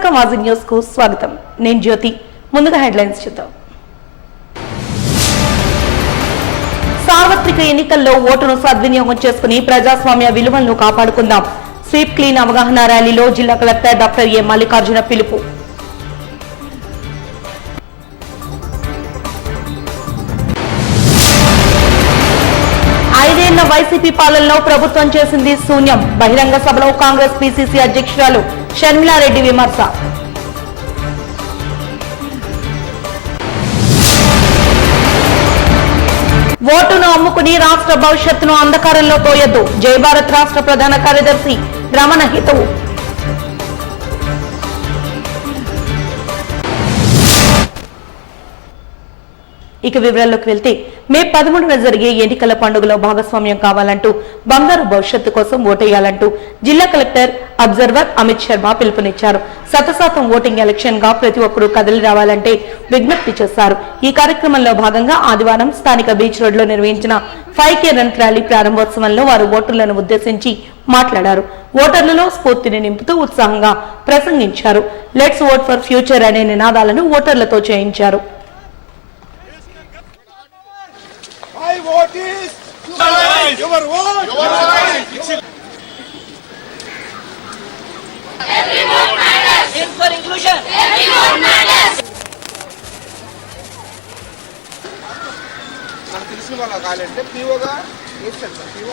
విశాఖ మాజీ న్యూస్ కు స్వాగతం. నేను జ్యోతి. ముందుగా హెడ్లైన్స్ చూద్దాం. సార్వత్రిక ఎన్నికల్లో ఓటును సద్వినియోగం చేసుకుని ప్రజాస్వామ్య విలువలను కాపాడుకుందాం. స్వీప్ క్లీన్ అవగాహన ర్యాలీలో జిల్లా కలెక్టర్ డాక్టర్ ఏ మల్లికార్జున పిలుపు. ఐదేళ్ల వైసీపీ పాలనలో ప్రభుత్వం చేసింది శూన్యం. బహిరంగ సభలో కాంగ్రెస్ పిసిసి అధ్యక్షురాలు షర్మిలారెడ్డి విమర్శ. ఓటును అమ్ముకుని రాష్ట్ర భవిష్యత్తును అంధకారంలో తోయొద్దు. జై భారత్ రాష్ట్ర ప్రధాన కార్యదర్శి రమణ హితవు. ఇక వివరాల్లోకి వెళ్తే మే 13న జరిగే ఎన్నికల పండుగలో భాగస్వామ్యం కావాలంటూ బంగారు భవిష్యత్తు కోసం ఓటేయాలంటూ జిల్లా కలెక్టర్ అబ్జర్వర్ అమిత్ శర్మ పిలుపునిచ్చారు. 100% ఓటింగ్ ఎలక్షన్ గా ప్రతి ఒక్కరూ కదిలి రావాలంటే విజ్ఞప్తి చేశారు. ఈ కార్యక్రమంలో భాగంగా ఆదివారం స్థానిక బీచ్ రోడ్ లో నిర్వహించిన 5K రన్ ర్యాలీ ప్రారంభోత్సవంలో వారు ఓటర్లను ఉద్దేశించి మాట్లాడారు. ఓటర్లలో స్ఫూర్తిని నింపుతూ ఉత్సాహంగా ప్రసంగించారు. లెట్స్ ఓట్ ఫర్ ఫ్యూచర్ అనే నినాదాలను ఓటర్లతో చేయించారు. My vote is your vote. Your vote. Every vote matters. In for inclusion. Every vote matters. మనకు తెలిసిన వాళ్ళ కాలంటే పీఓగా వేస్తారు సార్. పీఓ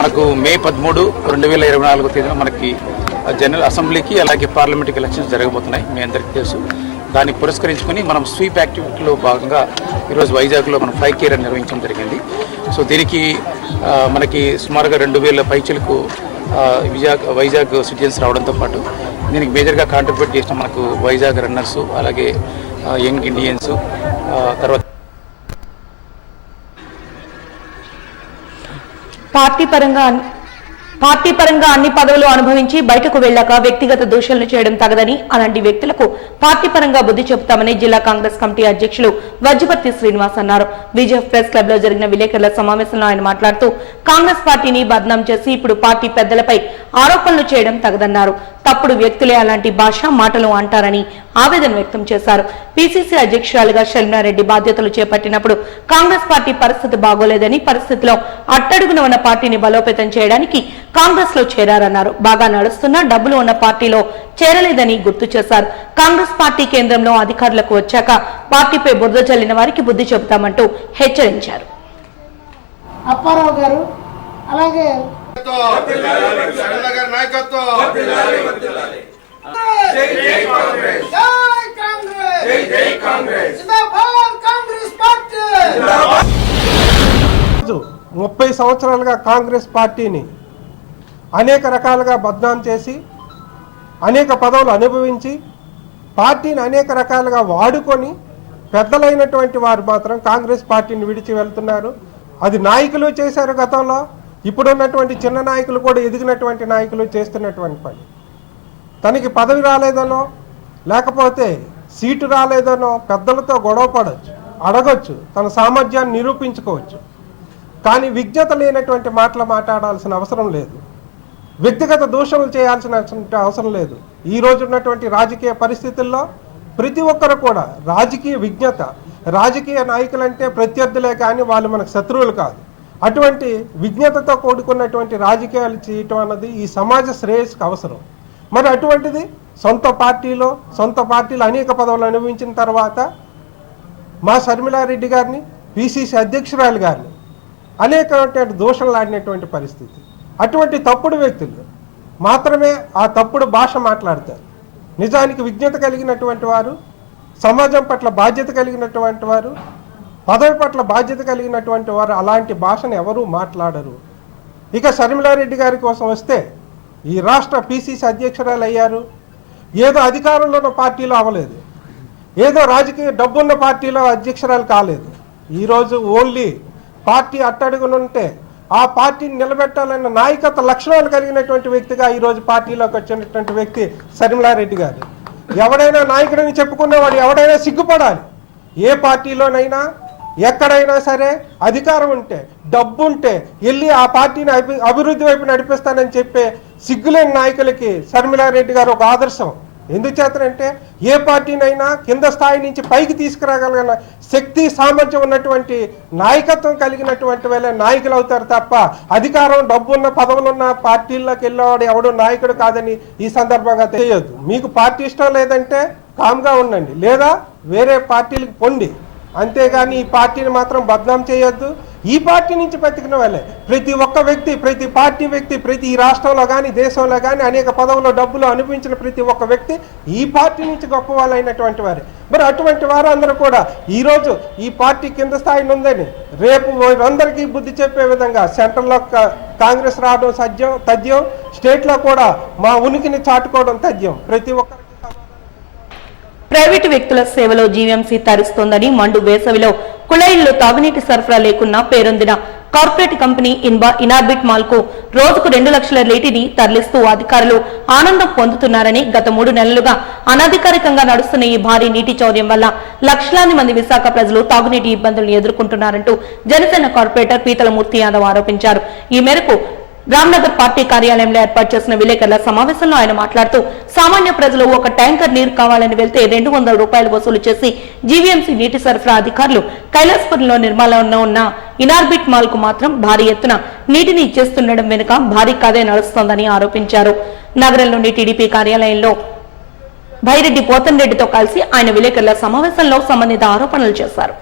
మనకు మే 13, 2024 తేదీన మనకి జనరల్ అసెంబ్లీకి అలాగే పార్లమెంట్కి ఎలక్షన్స్ జరగబోతున్నాయి. మీ అందరికీ తెలుసు. దాన్ని పురస్కరించుకొని మనం స్వీప్ యాక్టివిటీలో భాగంగా ఈరోజు వైజాగ్లో మనం 5K రన్ నిర్వహించడం జరిగింది. సో దీనికి మనకి సుమారుగా 2000 పైచలకు వైజాగ్ సిటిజన్స్ రావడంతో పాటు దీనికి మేజర్గా కాంట్రిబ్యూట్ చేసిన మనకు వైజాగ్ రన్నర్సు అలాగే యంగ్ ఇండియన్స్ తర్వాత పార్టీ పరంగా అన్ని పదవులు అనుభవించి బయటకు వెళ్లాక వ్యక్తిగత దూషణలు చేయడం తగదని, అలాంటి వ్యక్తులకు పార్టీ పరంగా బుద్ధి చెబుతామని జిల్లా కాంగ్రెస్ కమిటీ అధ్యక్షులు వజ్జపర్తి శ్రీనివాస్ అన్నారు. విజయ్ ప్రెస్ క్లబ్ లో జరిగిన విలేకరుల సమావేశంలో ఆయన మాట్లాడుతూ కాంగ్రెస్ పార్టీని బద్నాం చేసి ఇప్పుడు పార్టీ పెద్దలపై ఆరోపణలు చేయడం తగదన్నారు. తప్పుడు వ్యక్తులే అలాంటి భాష మాటలు అంటారని ఆవేదన వ్యక్తం చేశారు. పిసిసి అధ్యక్షురాలుగా షర్మిలారెడ్డి బాధ్యతలు చేపట్టినప్పుడు కాంగ్రెస్ పార్టీ పరిస్థితి బాగోలేదని, పరిస్థితిలో అట్టడుగున ఉన్న పార్టీని బలోపేతం చేయడానికి కాంగ్రెస్ లో చేరారన్నారు. బాగా నడుస్తున్నా డబ్బులు ఉన్న పార్టీలో చేరలేదని గుర్తు చేశారు. కాంగ్రెస్ పార్టీ కేంద్రంలో అధికారులకు వచ్చాక పార్టీపై బురద చల్లిన వారికి బుద్ధి చెబుతామంటూ హెచ్చరించారు. అప్పారావు గారు అలాగే ముప్పై సంవత్సరాలుగా కాంగ్రెస్ పార్టీని అనేక రకాలుగా బద్నాం చేసి అనేక పదవులు అనుభవించి పార్టీని అనేక రకాలుగా వాడుకొని పెద్దలైనటువంటి వారు మాత్రం కాంగ్రెస్ పార్టీని విడిచి వెళ్తున్నారు. అది నాయకులు చేశారు గతంలో, ఇప్పుడున్నటువంటి చిన్న నాయకులు కూడా ఎదిగినటువంటి నాయకులు చేస్తున్నటువంటి పని. తనకి పదవి రాలేదనో లేకపోతే సీటు రాలేదనో పెద్దలతో గొడవ పడవచ్చు, అడగొచ్చు, తన సామర్థ్యాన్ని నిరూపించుకోవచ్చు. కానీ విజ్ఞత లేనటువంటి మాటలు మాట్లాడాల్సిన అవసరం లేదు, వ్యక్తిగత దూషణలు చేయాల్సిన అవసరం లేదు. ఈ రోజు ఉన్నటువంటి రాజకీయ పరిస్థితుల్లో ప్రతి ఒక్కరు కూడా రాజకీయ విజ్ఞత, రాజకీయ నాయకులంటే ప్రత్యర్థులే కానీ వాళ్ళు మనకు శత్రువులు కాదు. అటువంటి విజ్ఞతతో కూడుకున్నటువంటి రాజకీయాలు చేయటం అన్నది ఈ సమాజ శ్రేయస్సుకు అవసరం. మరి అటువంటిది సొంత పార్టీలో అనేక పదవులు అనుభవించిన తర్వాత మా షర్మిలారెడ్డి గారిని, పిసిసి అధ్యక్షురాలు గారిని అనేకటువంటి దూషణలు ఆడినటువంటి పరిస్థితి. అటువంటి తప్పుడు వ్యక్తులు మాత్రమే ఆ తప్పుడు భాష మాట్లాడతారు. నిజానికి విజ్ఞత కలిగినటువంటి వారు, సమాజం పట్ల బాధ్యత కలిగినటువంటి వారు, పదవి పట్ల బాధ్యత కలిగినటువంటి వారు అలాంటి భాషను ఎవరూ మాట్లాడరు. ఇక షర్మిలారెడ్డి గారి కోసం వస్తే ఈ రాష్ట్ర పిసిసి అధ్యక్షురాలు అయ్యారు. ఏదో అధికారంలో ఉన్న పార్టీలో అవ్వలేదు, ఏదో రాజకీయ డబ్బున్న పార్టీలో అధ్యక్షురాలు కాలేదు. ఈరోజు ఓన్లీ పార్టీ అట్టడుగునుంటే ఆ పార్టీని నిలబెట్టాలన్న నాయకత్వ లక్షణాలు కలిగినటువంటి వ్యక్తిగా ఈరోజు పార్టీలోకి వచ్చినటువంటి వ్యక్తి శర్మిలారెడ్డి గారు. ఎవడైనా నాయకుడిని చెప్పుకున్నవాడు ఎవడైనా సిగ్గుపడాలి. ఏ పార్టీలోనైనా ఎక్కడైనా సరే అధికారం ఉంటే డబ్బు ఉంటే వెళ్ళి ఆ పార్టీని అభివృద్ధి వైపు నడిపిస్తానని చెప్పే సిగ్గులేని నాయకులకి శర్మిలారెడ్డి గారు ఒక ఆదర్శం. ఎందుచేతనంటే ఏ పార్టీనైనా కింద స్థాయి నుంచి పైకి తీసుకురాగలిగిన శక్తి సామర్థ్యం ఉన్నటువంటి నాయకత్వం కలిగినటువంటి వాళ్ళే నాయకులు అవుతారు తప్ప అధికారం డబ్బున్న పదవులున్న పార్టీల్లోకి వెళ్ళేవాడు ఎవడు నాయకుడు కాదని ఈ సందర్భంగా తెలియదు. మీకు పార్టీ ఇష్టం లేదంటే కామ్గా ఉండండి, లేదా వేరే పార్టీలకు పొండి, అంతేగాని ఈ పార్టీని మాత్రం బద్నాం చేయొద్దు. ఈ పార్టీ నుంచి బతికిన వాళ్ళే ప్రతి ఒక్క వ్యక్తి, ప్రతి పార్టీ వ్యక్తి, ప్రతి ఈ రాష్ట్రంలో కానీ దేశంలో కానీ అనేక పదవుల్లో డబ్బులు అనిపించిన ప్రతి ఒక్క వ్యక్తి ఈ పార్టీ నుంచి గొప్ప వాళ్ళైనటువంటి వారే. మరి అటువంటి వారందరూ కూడా ఈరోజు ఈ పార్టీ కింద స్థాయిని ఉందని రేపు అందరికీ బుద్ధి చెప్పే విధంగా సెంట్రల్లో కాంగ్రెస్ రావడం తథ్యం, స్టేట్లో కూడా మా ఉనికిని చాటుకోవడం తథ్యం. ప్రతి ఒక్కరికి ప్రైవేటు వ్యక్తుల సేవలో జీవీఎంసీ తరిస్తోందని, మండు వేసవిలో కుళాయిల్లో తాగునీటి సరఫరా లేకున్నా పేరొందిన కార్పొరేట్ కంపెనీ ఇనార్బిట్ మాల్ కు రోజుకు 2 లక్షల నీటిని తరలిస్తూ అధికారులు ఆనందం పొందుతున్నారని, గత 3 నెలలుగా అనధికారికంగా నడుస్తున్న ఈ భారీ నీటి చౌర్యం వల్ల లక్షలాది మంది విశాఖ ప్రజలు తాగునీటి ఇబ్బందులను ఎదుర్కొంటున్నారంటూ జనసేన కార్పొరేటర్ పీతల మూర్తి యాదవ్ ఆరోపించారు. ఈ మేరకు రామ్నగర్ పార్టీ కార్యాలయంలో ఏర్పాటు చేసిన విలేకరుల సమావేశంలో ఆయన మాట్లాడుతూ, సామాన్య ప్రజలు ఒక ట్యాంకర్ నీరు కావాలని వెళ్తే 200 రూపాయలు వసూలు చేసి జీవీఎంసీ నీటి సరఫరా అధికారులు కైలాసపురంలో నిర్మాణంలో ఉన్న ఇనార్బిట్ మాల్ కు మాత్రం భారీ ఎత్తున నీటిని ఇచ్చేస్తుండడం వెనుక భారీ కథే నడుస్తోందని ఆరోపించారు. నగరంలోని టీడీపీ కార్యాలయంలో భైరెడ్డి పోతన్ రెడ్డితో కలిసి ఆయన విలేకరుల సమావేశంలో సంబంధిత ఆరోపణలు చేశారు.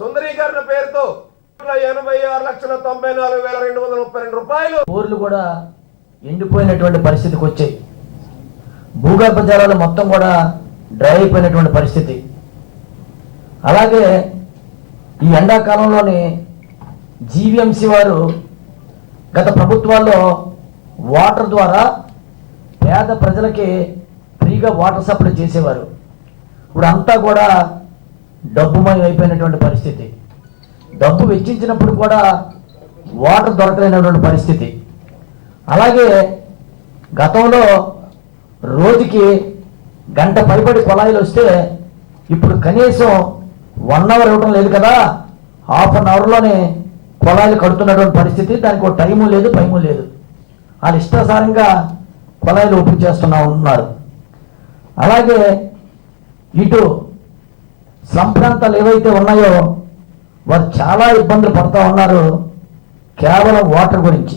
సుందరీకరణ పేరుతో 86,94,232 రూపాయలు ఊర్లు కూడా ఎండిపోయినటువంటి పరిస్థితికి వచ్చాయి. భూగర్భ జలాలు మొత్తం కూడా డ్రై అయిపోయినటువంటి పరిస్థితి. అలాగే ఈ ఎండాకాలంలోని జీవీఎంసీ వారు గత ప్రభుత్వాల్లో వాటర్ ద్వారా పేద ప్రజలకి ఫ్రీగా వాటర్ సప్లై చేసేవారు. ఇప్పుడు అంతా కూడా డబ్బుమయం అయిపోయినటువంటి పరిస్థితి. డబ్బు వెచ్చించినప్పుడు కూడా వాటర్ దొరకలేనటువంటి పరిస్థితి. అలాగే గతంలో రోజుకి గంట పైబడి కుళాయిలు వస్తే ఇప్పుడు కనీసం 1 అవర్ ఇవ్వడం లేదు కదా, హాఫ్ అన్ అవర్లోనే కుళాయిలు కడుతున్నటువంటి పరిస్థితి. దానికి ఒక టైము లేదు, పైము లేదు. వాళ్ళు ఇష్టాసారంగా కుళాయిలు ఓపెన్ చేస్తున్నా ఉన్నారు. అలాగే ఇటు స్లమ్ ప్రాంతాలు ఏవైతే ఉన్నాయో వారు చాలా ఇబ్బందులు పడుతూ ఉన్నారు కేవలం వాటర్ గురించి.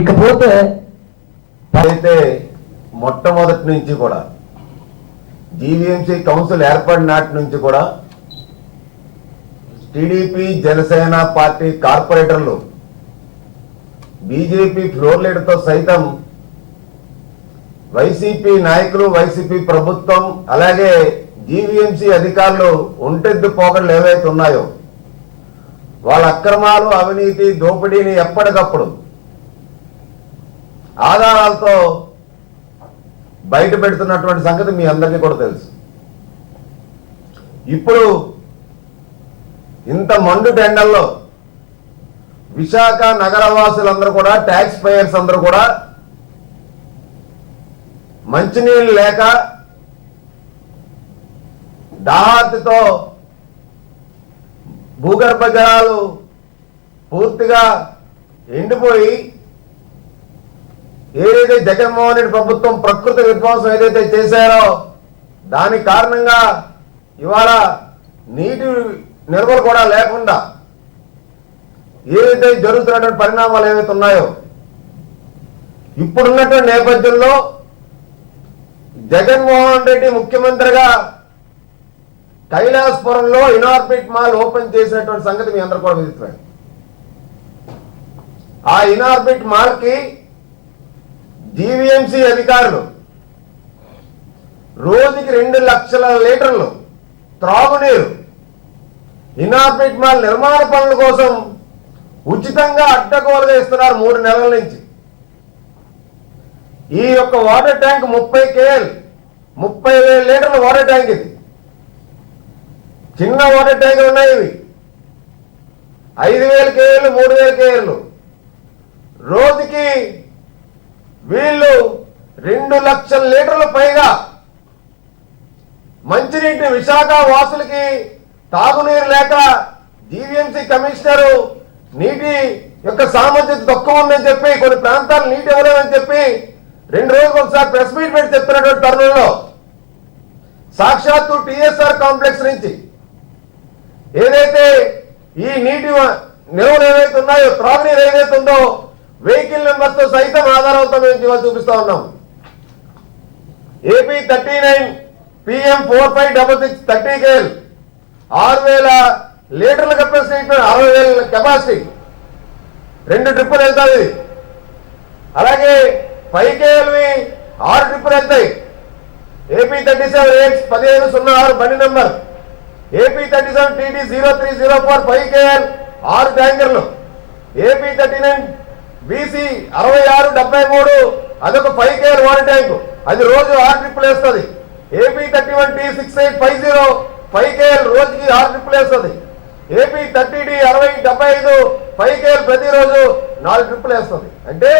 ఇకపోతే అయితే మొట్టమొదటి నుంచి కూడా జీవీఎంసీ కౌన్సిల్ ఏర్పడిన నాటి నుంచి కూడా టీడీపీ జనసేన పార్టీ కార్పొరేటర్లు బీజేపీ ఫ్లోర్ లీడర్తో సైతం వైసీపీ నాయకులు, వైసీపీ ప్రభుత్వం, అలాగే జీవీఎంసీ అధికారులు ఒంటెద్దు పోకడలు ఏవైతే ఉన్నాయో వాళ్ళ అక్రమాలు, అవినీతి, దోపిడీని ఎప్పటికప్పుడు ఆధారాలతో బయట పెడుతున్నటువంటి సంగతి మీ అందరికీ కూడా తెలుసు. ఇప్పుడు ఇంత మండు టెండల్లో విశాఖ నగరవాసులందరూ కూడా, ట్యాక్స్ పేయర్స్ అందరూ కూడా మంచినీళ్ళు లేక దాహార్తితో భూగర్భ జలాలు పూర్తిగా ఎండిపోయి ఏదైతే జగన్మోహన్ రెడ్డి ప్రభుత్వం ప్రకృతి విధ్వంసం ఏదైతే చేశారో దాని కారణంగా ఇవాళ నీటి నిల్వలు కూడా లేకుండా ఏదైతే జరుగుతున్నటువంటి పరిణామాలు ఏవైతే ఉన్నాయో ఇప్పుడున్నటువంటి నేపథ్యంలో జగన్మోహన్ రెడ్డి ముఖ్యమంత్రిగా కైలాసపురంలో ఇనార్బిట్ మాల్ ఓపెన్ చేసినటువంటి సంగతి మీ అందరూ కూడా విదితమైంది. ఆ ఇనార్బిట్ మాల్ కి జీవీఎంసీ అధికారులు రోజుకి 2 లక్షల లీటర్లు త్రాగునీరు ఇనార్బిట్ మాల్ నిర్మాణ పనుల కోసం ఉచితంగా అడ్డగోలుగా ఇస్తున్నారు 3 నెలల నుంచి. ఈ యొక్క వాటర్ ట్యాంక్ 30,000 లీటర్ల వాటర్ ట్యాంక్ ఇది. చిన్న వాటర్ ట్యాంకులు ఉన్నాయి ఇవి 5,000 కేజీలు 3,000 కేజీలు రోజుకి వీళ్ళు 2 లక్షల లీటర్ల పైగా మంచినీటి విశాఖ వాసులకి తాగునీరు లేక జీవీఎంసీ కమిషనరు నీటి యొక్క సామర్థ్యత తక్కువ ఉందని చెప్పి కొన్ని ప్రాంతాలు నీటి ఇవ్వలేదని చెప్పి 2 రోజులకు ఒకసారి ప్రెస్ మీట్ పెట్టి చెప్తున్నటువంటి తరుణంలో సాక్షాత్తు టీఎస్ఆర్ కాంప్లెక్స్ నుంచి ఏదైతే ఈ నీటి నిల్వలు ఏవైతే ఉన్నాయో త్రాగునీరు ఏదైతే ఉందో వెహికల్ నెంబర్స్ తో సైతం ఆధారంతో మేము చూపిస్తా ఉన్నాం. ఏపీ 39 PM 4566 30 KL 6,000 లీటర్ల కెపాసిటీ 60,000 కెపాసిటీ 2 ట్రిప్పులు వెళ్తాయి. అలాగే 5 KL 6 ట్రిప్పులు వెళ్తాయి. ఏపీ 37 1506 బండి నెంబర్, ఏపీ 37 TD 0304 5 KL 6 ట్యాంకర్లు, ఏపీ 39 BC 6673 అదొక 5 KL వాటర్ ట్యాంకు, అది రోజు 6 ట్రిప్పులు వేస్తుంది. ఏపీ 31 T 6850 5 KL రోజుకి 6 ట్రిప్పులు వేస్తుంది. ఏపీ 30D 6075 5 KL ప్రతిరోజు 4 ట్రిప్పులు వేస్తుంది. అంటే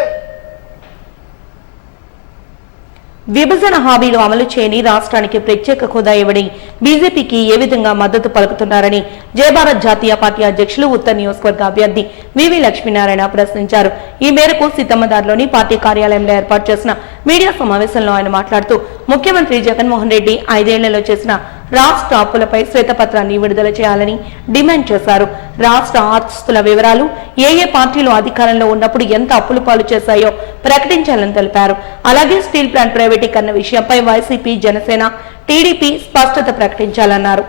విభజన హామీలు అమలు చేయని రాష్ట్రానికి ప్రత్యేక హోదా ఇవ్వని బీజేపీకి ఏ విధంగా మద్దతు పలుకుతున్నారని జయభారత్ జాతీయ పార్టీ అధ్యక్షులు ఉత్తర్ నియోజకవర్గ అభ్యర్థి వివి లక్ష్మీనారాయణ ప్రశ్నించారు. ఈ మేరకు సీతమ్మదార్లోని పార్టీ కార్యాలయంలో ఏర్పాటు చేసిన మీడియా సమావేశంలో ఆయన మాట్లాడుతూ ముఖ్యమంత్రి జగన్మోహన్ రెడ్డి 5 ఏళ్లలో చేసిన రాష్ట్ర అప్పులపై శ్వేతపత్రాన్ని విడుదల చేయాలని డిమాండ్ చేశారు. రాష్ట్ర ఆస్తుల వివరాలు, ఏ పార్టీలు అధికారంలో ఉన్నప్పుడు ఎంత అప్పులు పాలు చేశాయో ప్రకటించాలని తెలిపారు. అలాగే స్టీల్ ప్లాంట్ ప్రైవేటీకరణ విషయంపై వైసీపీ, జనసేన, టీడీపీ స్పష్టత ప్రకటించాలన్నారు.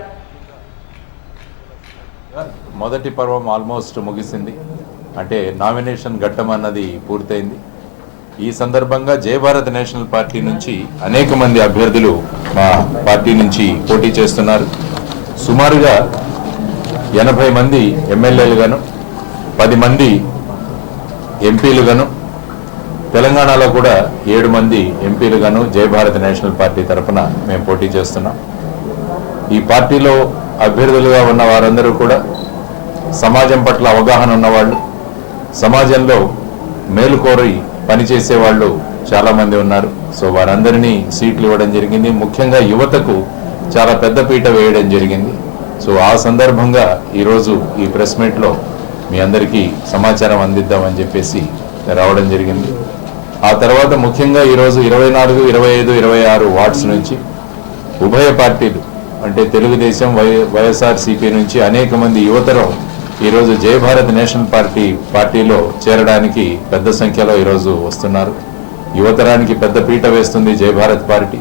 మొదటి పర్వం ఆల్మోస్ట్ ముగిసింది, అంటే నామినేషన్ ఘట్టం అన్నది పూర్తయింది. ఈ సందర్భంగా జయభారత్ నేషనల్ పార్టీ నుంచి అనేక మంది అభ్యర్థులు మా పార్టీ నుంచి పోటీ చేస్తున్నారు. సుమారుగా 80 మంది ఎమ్మెల్యేలుగాను 10 మంది ఎంపీలుగాను, తెలంగాణలో కూడా 7 మంది ఎంపీలుగాను జయభారత్ నేషనల్ పార్టీ తరఫున మేము పోటీ చేస్తున్నాం. ఈ పార్టీలో అభ్యర్థులుగా ఉన్న వారందరూ కూడా సమాజం పట్ల అవగాహన ఉన్నవాళ్ళు, సమాజంలో మేలు కోరి పనిచేసే వాళ్ళు చాలా మంది ఉన్నారు. సో వారందరినీ సీట్లు ఇవ్వడం జరిగింది. ముఖ్యంగా యువతకు చాలా పెద్ద పీట వేయడం జరిగింది. సో ఆ సందర్భంగా ఈరోజు ఈ ప్రెస్ మీట్లో మీ అందరికీ సమాచారం అందిద్దామని చెప్పేసి రావడం జరిగింది. ఆ తర్వాత ముఖ్యంగా ఈరోజు 24, 25, 26 వార్డ్స్ నుంచి ఉభయ పార్టీలు అంటే తెలుగుదేశం, వైఎస్ఆర్సీపీ నుంచి అనేక మంది యువతరం ఈరోజు జయభారత్ నేషనల్ పార్టీలో చేరడానికి పెద్ద సంఖ్యలో ఈరోజు వస్తున్నారు. యువతరానికి పెద్ద పీట వేస్తుంది జయభారత్ పార్టీ.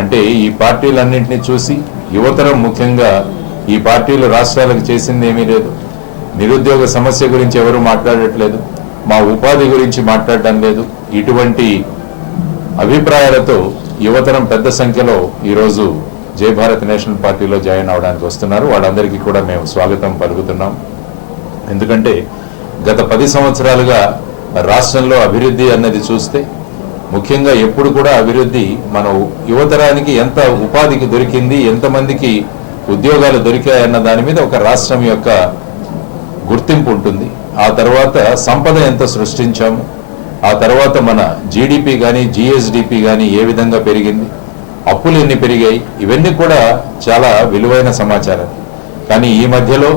అంటే ఈ పార్టీలన్నింటినీ చూసి యువతరం ముఖ్యంగా ఈ పార్టీలు రాష్ట్రాలకు చేసింది ఏమీ లేదు. నిరుద్యోగ సమస్య గురించి ఎవరు మాట్లాడట్లేదు, మా ఉపాధి గురించి మాట్లాడడం లేదు. ఇటువంటి అభిప్రాయాలతో యువతరం పెద్ద సంఖ్యలో ఈరోజు జయభారత్ నేషనల్ పార్టీలో జాయిన్ అవడానికి వస్తున్నారు. వాళ్ళందరికీ కూడా మేము స్వాగతం పలుకుతున్నాం. ఎందుకంటే గత 10 సంవత్సరాలుగా రాష్ట్రంలో అభివృద్ధి అన్నది చూస్తే ముఖ్యంగా ఎప్పుడు కూడా అభివృద్ధి మన యువతరానికి ఎంత ఉపాధికి దొరికింది, ఎంతమందికి ఉద్యోగాలు దొరికాయన్న దాని మీద ఒక రాష్ట్రం యొక్క గుర్తింపు ఉంటుంది. ఆ తర్వాత సంపద ఎంత సృష్టించాము, ఆ తర్వాత మన జీడిపి కానీ జిఎస్డిపి కానీ ఏ విధంగా పెరిగింది, అప్పులు ఎన్ని పెరిగాయి, ఇవన్నీ కూడా చాలా విలువైన సమాచారం. కానీ ఈ మధ్యలో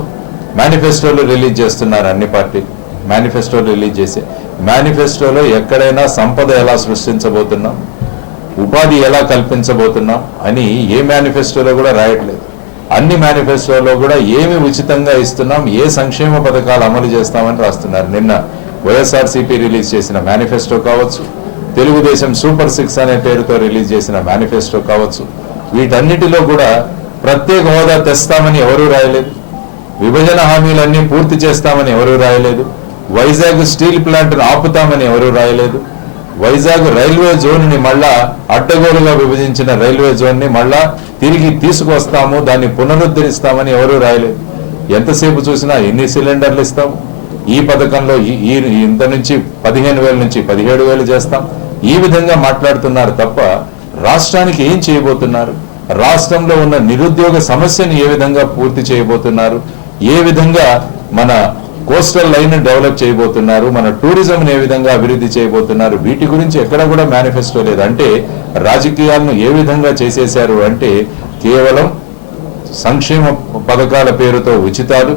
మేనిఫెస్టోలు రిలీజ్ చేస్తున్నారు అన్ని పార్టీలు. మేనిఫెస్టోలు రిలీజ్ చేసే మేనిఫెస్టోలో ఎక్కడైనా సంపద ఎలా సృష్టించబోతున్నాం, ఉపాధి ఎలా కల్పించబోతున్నాం అని ఏ మేనిఫెస్టోలో కూడా రాయట్లేదు. అన్ని మేనిఫెస్టోలో కూడా ఏమి ఉచితంగా ఇస్తున్నాం, ఏ సంక్షేమ పథకాలు అమలు చేస్తామని రాస్తున్నారు. నిన్న వైఎస్ఆర్సీపీ రిలీజ్ చేసిన మేనిఫెస్టో కావచ్చు, తెలుగుదేశం సూపర్ 6 అనే పేరుతో రిలీజ్ చేసిన మేనిఫెస్టో కావచ్చు, వీటన్నిటిలో కూడా ప్రత్యేక హోదా తెస్తామని ఎవరూ రాయలేదు, విభజన హామీలన్నీ పూర్తి చేస్తామని ఎవరూ రాయలేదు, వైజాగ్ స్టీల్ ప్లాంట్ను ఆపుతామని ఎవరూ రాయలేదు, వైజాగ్ రైల్వే జోన్ని మళ్ళా అడ్డగోలుగా విభజించిన రైల్వే జోన్ని మళ్ళా తిరిగి తీసుకొస్తాము, దాన్ని పునరుద్ధరిస్తామని ఎవరూ రాయలేదు. ఎంతసేపు చూసినా ఎన్ని సిలిండర్లు ఇస్తాము, ఈ పథకంలో ఇంత నుంచి 15,000 నుంచి 17,000 చేస్తాం, ఈ విధంగా మాట్లాడుతున్నారు తప్ప రాష్ట్రానికి ఏం చేయబోతున్నారు, రాష్ట్రంలో ఉన్న నిరుద్యోగ సమస్యను ఏ విధంగా పూర్తి చేయబోతున్నారు, ఏ విధంగా మన కోస్టల్ లైన్ డెవలప్ చేయబోతున్నారు, మన టూరిజం ఏ విధంగా అభివృద్ధి చేయబోతున్నారు, వీటి గురించి ఎక్కడ కూడా మేనిఫెస్టో లేదు. అంటే రాజకీయాలను ఏ విధంగా చేసేశారు అంటే కేవలం సంక్షేమ పథకాల పేరుతో ఉచితాలు,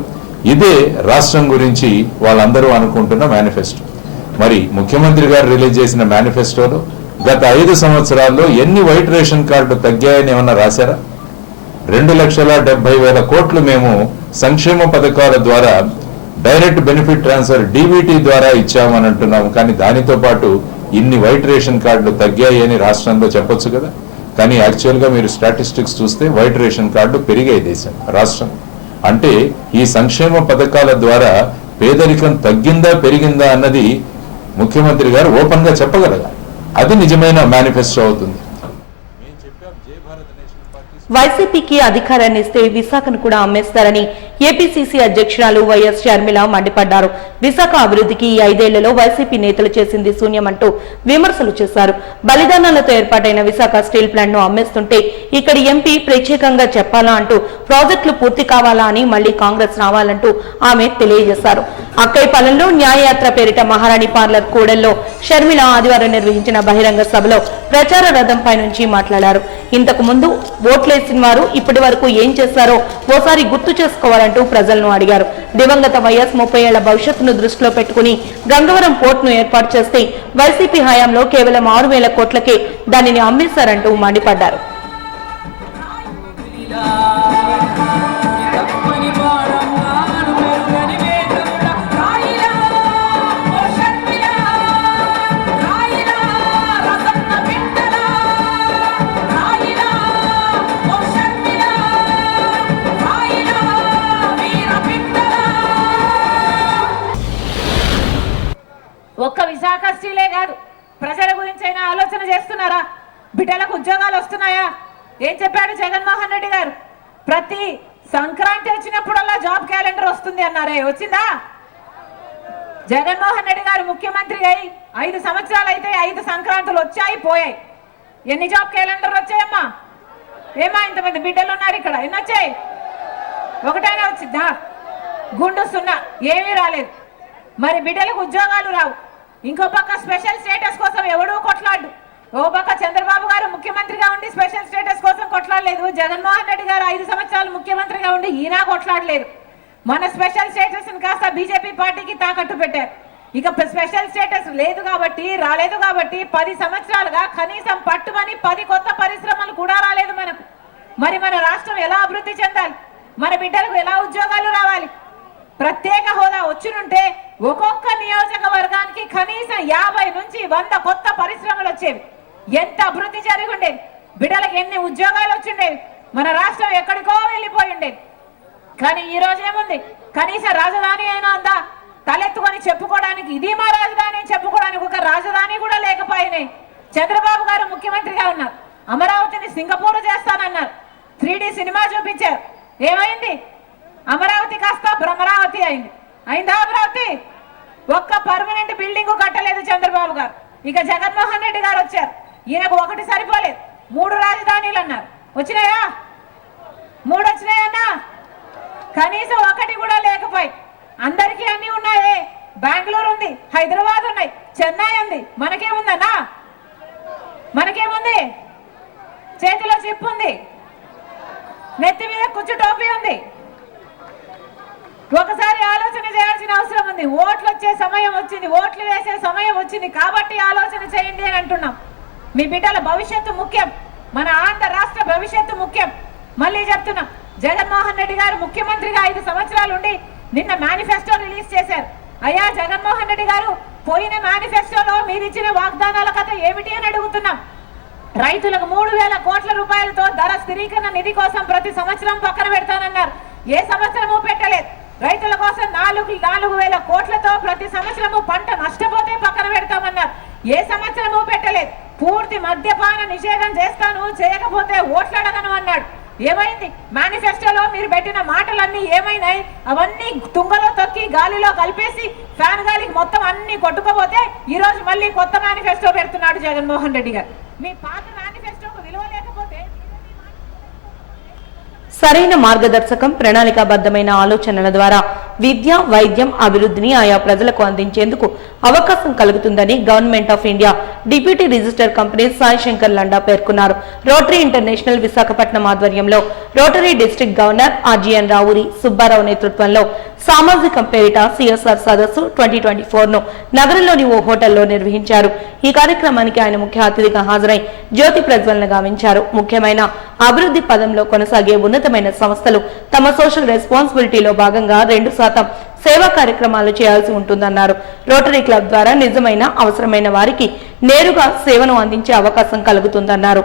ఇదే రాష్ట్రం గురించి వాళ్ళందరూ అనుకుంటున్న మేనిఫెస్టో. మరి ముఖ్యమంత్రి గారు రిలీజ్ చేసిన మేనిఫెస్టోలో గత 5 సంవత్సరాల్లో ఎన్ని వైట్ రేషన్ కార్డులు తగ్గాయని ఏమన్నా రాశారా? 2,70,000 కోట్లు మేము సంక్షేమ పథకాల ద్వారా డైరెక్ట్ బెనిఫిట్ ట్రాన్స్ఫర్ డీబీటీ ద్వారా ఇచ్చామని అంటున్నాము. కానీ దానితో పాటు ఇన్ని వైట్ రేషన్ కార్డులు తగ్గాయి అని రాష్ట్రంలో చెప్పొచ్చు కదా. కానీ యాక్చువల్గా మీరు స్టాటిస్టిక్స్ చూస్తే వైట్ రేషన్ కార్డు పెరిగాయి దేశం రాష్ట్రం. అంటే ఈ సంక్షేమ పథకాల ద్వారా పేదరికం తగ్గిందా పెరిగిందా అన్నది ముఖ్యమంత్రి గారు ఓపెన్ గా చెప్పగలగాలి. అది నిజమైన మేనిఫెస్టో అవుతుంది. వైసీపీకి అధికారాన్ని ఇస్తే విశాఖను కూడా అమ్మేస్తారని ఏపీసీసీ అధ్యక్షురాలు వైఎస్ షర్మిల మండిపడ్డారు. విశాఖ అభివృద్ధికి ఈ 5 ఏళ్లలో వైసీపీ నేతలు చేసింది శూన్యమంటూ విమర్శలు చేశారు. బలిదానాలతో ఏర్పాటైన విశాఖ స్టీల్ ప్లాంట్ ను అమ్మేస్తుంటే ఇక్కడి ఎంపీ ప్రత్యేకంగా చెప్పాలా అంటూ ప్రాజెక్టులు పూర్తి కావాలా అని మళ్లీ కాంగ్రెస్ రావాలంటూ ఆమె తెలియజేశారు. అక్కైపాలెంలో న్యాయయాత్ర పేరిట మహారాణి పార్లర్ కూడల్లో షర్మిల ఆదివారం నిర్వహించిన బహిరంగ సభలో ప్రచార రథంపై నుంచి మాట్లాడారు. ఇంతకు ముందు ఓట్లేసిన వారు ఇప్పటి వరకు ఏం చేశారో ఓసారి గుర్తు చేసుకోవాలంటూ ప్రజలను అడిగారు. దివంగత వైఎస్ 30 ఏళ్ల భవిష్యత్తును దృష్టిలో పెట్టుకుని గంగవరం పోర్టును ఏర్పాటు చేస్తే వైసీపీ హయాంలో కేవలం 6,000 కోట్లకే దానిని అమ్మేశారంటూ మండిపడ్డారు. ఒక్క విశాఖ స్టీలే కాదు, ప్రజల గురించి అయినా ఆలోచన చేస్తున్నారా? బిడ్డలకు ఉద్యోగాలు వస్తున్నాయా? ఏం చెప్పాడు జగన్మోహన్ రెడ్డి గారు? ప్రతి సంక్రాంతి వచ్చినప్పుడల్లా జాబ్ క్యాలెండర్ వస్తుంది అన్నారే, వచ్చిందా? జగన్మోహన్ రెడ్డి గారు ముఖ్యమంత్రి అయి 5 సంవత్సరాలు అయితే 5 సంక్రాంతులు వచ్చాయి పోయాయి. ఎన్ని జాబ్ క్యాలెండర్లు వచ్చాయమ్మా? ఏమా ఇంతమంది బిడ్డలు ఉన్నారు ఇక్కడ, ఎన్ని వచ్చాయి? ఒకటైనా వచ్చిందా? గుండు సున్నా, ఏమీ రాలేదు. మరి బిడ్డలకు ఉద్యోగాలు రావు. ఇంకో పక్క స్పెషల్ స్టేటస్ కోసం ఎవడూ కొట్లాడు. ఓ పక్క చంద్రబాబు గారు ముఖ్యమంత్రిగా ఉండి స్పెషల్ స్టేటస్ కోసం కొట్లాడలేదు. జగన్మోహన్ రెడ్డి గారు 5 సంవత్సరాలు ముఖ్యమంత్రిగా ఉండి ఈయన కొట్లాడలేదు. మన స్పెషల్ స్టేటస్ కాస్త బీజేపీ పార్టీకి తాకట్టు పెట్టారు. ఇక స్పెషల్ స్టేటస్ లేదు కాబట్టి, రాలేదు కాబట్టి 10 సంవత్సరాలుగా కనీసం పట్టుమని 10 కొత్త పరిశ్రమలు కూడా రాలేదు మనకు. మరి మన రాష్ట్రం ఎలా అభివృద్ధి చెందాలి? మన బిడ్డలకు ఎలా ఉద్యోగాలు రావాలి? ప్రత్యేక హోదా వచ్చినుంటే ఒక్కొక్క నియోజకవర్గానికి కనీసం 50 నుంచి 100 కొత్త పరిశ్రమలు వచ్చేవి. ఎంత అభివృద్ధి జరిగి ఉండేది, బిడ్డలకు ఎన్ని ఉద్యోగాలు వచ్చిండేవి, మన రాష్ట్రం ఎక్కడికో వెళ్ళిపోయి ఉండేది. కానీ ఈ రోజు ఏముంది? కనీసం రాజధాని అయినా ఉందా? తలెత్తుకొని చెప్పుకోవడానికి ఇది మా రాజధాని చెప్పుకోవడానికి ఒక రాజధాని కూడా లేకపోయినాయి. చంద్రబాబు గారు ముఖ్యమంత్రిగా ఉన్నారు, అమరావతిని సింగపూర్ చేస్తానన్నారు. 3D సినిమా చూపించారు, ఏమైంది? అమరావతి కాస్త భ్రమరావతి అయింది. అయిందా అమరావతి? ఒక్క పర్మనెంట్ బిల్డింగ్ కట్టలేదు చంద్రబాబు గారు. ఇక జగన్మోహన్ రెడ్డి గారు వచ్చారు, ఈయనకు ఒకటి సరిపోలేదు, 3 రాజధానులు అన్నారు. వచ్చినాయా? 3 వచ్చినాయన్నా? కనీసం ఒకటి కూడా లేకపోయి అందరికీ అన్ని ఉన్నాయే. బెంగళూరు ఉంది, హైదరాబాద్ ఉన్నాయి, చెన్నై ఉంది. మనకేముందన్నా? మనకేముంది? చేతిలో చిప్పు ఉంది, నెత్తి మీద కుచ్చు టోపీ ఉంది. ఒకసారి ఆలోచన చేయాల్సిన అవసరం ఉంది. ఓట్లు వచ్చే సమయం వచ్చింది, ఓట్లు వేసే సమయం వచ్చింది కాబట్టి ఆలోచన చేయండి అని అంటున్నాం. మీ బిడ్డల భవిష్యత్తు ముఖ్యం, మన ఆంధ్ర రాష్ట్ర భవిష్యత్తు ముఖ్యం. మళ్ళీ చెప్తున్నాం, జగన్మోహన్ రెడ్డి గారు ముఖ్యమంత్రిగా 5 సంవత్సరాలు ఉండి నిన్న మేనిఫెస్టో రిలీజ్ చేశారు. అయ్యా జగన్మోహన్ రెడ్డి గారు, పోయిన మేనిఫెస్టోలో మీరు ఇచ్చిన వాగ్దానాల కథ ఏమిటి అని అడుగుతున్నాం. రైతులకు 3,000 కోట్ల రూపాయలతో ధర స్థిరీకరణ నిధి కోసం ప్రతి సంవత్సరం పక్కన పెడతానన్నారు. ఏ సంవత్సరము పెట్టలేదు. రైతుల కోసం 4,000 కోట్లతో ప్రతి సంవత్సరము పంట నష్టపోతే పక్కన పెడతామన్నారు. ఏ సంవత్సరము పెట్టలేదు. పూర్తి మద్యపాన నిషేధం చేస్తాను, చేయకపోతే ఓట్లాడగను అన్నాడు. ఏమైంది? మేనిఫెస్టోలో మీరు పెట్టిన మాటలన్నీ ఏమైనాయి? అవన్నీ తుంగలో తొక్కి గాలిలో కలిపేసి ఫ్యాన్ గాలికి మొత్తం అన్ని కొట్టుకోపోతే ఈ రోజు మళ్ళీ కొత్త మేనిఫెస్టో పెడుతున్నాడు జగన్మోహన్ రెడ్డి గారు. మీ పాత మేనిఫెస్టోకు విలువ లేకపోతే సరైన మార్గదర్శకం, ప్రణాళికాబద్ధమైన ఆలోచనల ద్వారా విద్య, వైద్యం, అభివృద్ధిని ఆయా ప్రజలకు అందించేందుకు అవకాశం కలుగుతుందని government of India deputy register company Sai Shankar Landa పేర్కొన్నారు. రోటరీ ఇంటర్నేషనల్ విశాఖపట్నం ఆధ్వర్యంలో Rotary district governor RGN Raavuri Subbarao నేతృత్వంలో సామాజికం పేరిట సిఎస్ఆర్ సదస్సు 2024 ను నగరంలోని ఓ హోటల్లో నిర్వహించారు. ఈ కార్యక్రమానికి ఆయన ముఖ్య అతిథిగా హాజరై జ్యోతి ప్రజ్వలన గావించారు. ముఖ్యమైన అభివృద్ధి పదంలో కొనసాగే ఉన్నతమైన సంస్థలు తమ సోషల్ రెస్పాన్సిబిలిటీలో భాగంగా 2% సేవా కార్యక్రమాలు చేయాల్సి ఉంటుందన్నారు. రోటరీ క్లబ్ ద్వారా నిజమైన అవసరమైన వారికి నేరుగా సేవను అందించే అవకాశం కలుగుతుందన్నారు.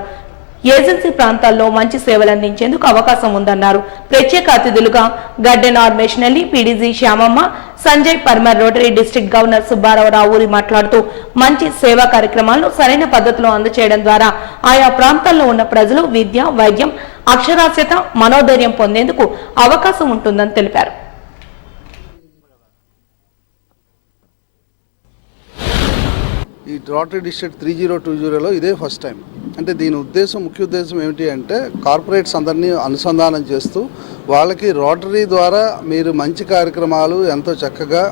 ఏజెన్సీ ప్రాంతాల్లో మంచి సేవలు అందించేందుకు అవకాశం ఉందన్నారు. ప్రత్యేక అతిథులుగా గడ్డెన్ ఆర్మేషనల్లి, PDG Shyamamma, Sanjay Parmar, Rotary district governor Subbarao Raavuri మాట్లాడుతూ మంచి సేవా కార్యక్రమాలను సరైన పద్ధతిలో అందజేయడం ద్వారా ఆయా ప్రాంతాల్లో ఉన్న ప్రజలు విద్య, వైద్యం, అక్షరాస్యత, మనోధైర్యం పొందేందుకు అవకాశం ఉంటుందని తెలిపారు. ఈ రోటరీ డిస్ట్రిక్ట్ 3020లో ఇదే ఫస్ట్ టైం. అంటే దీని ముఖ్య ఉద్దేశం ఏమిటి అంటే కార్పొరేట్స్ అందరినీ అనుసంధానం చేస్తూ వాళ్ళకి రోటరీ ద్వారా మీరు మంచి కార్యక్రమాలు ఎంతో చక్కగా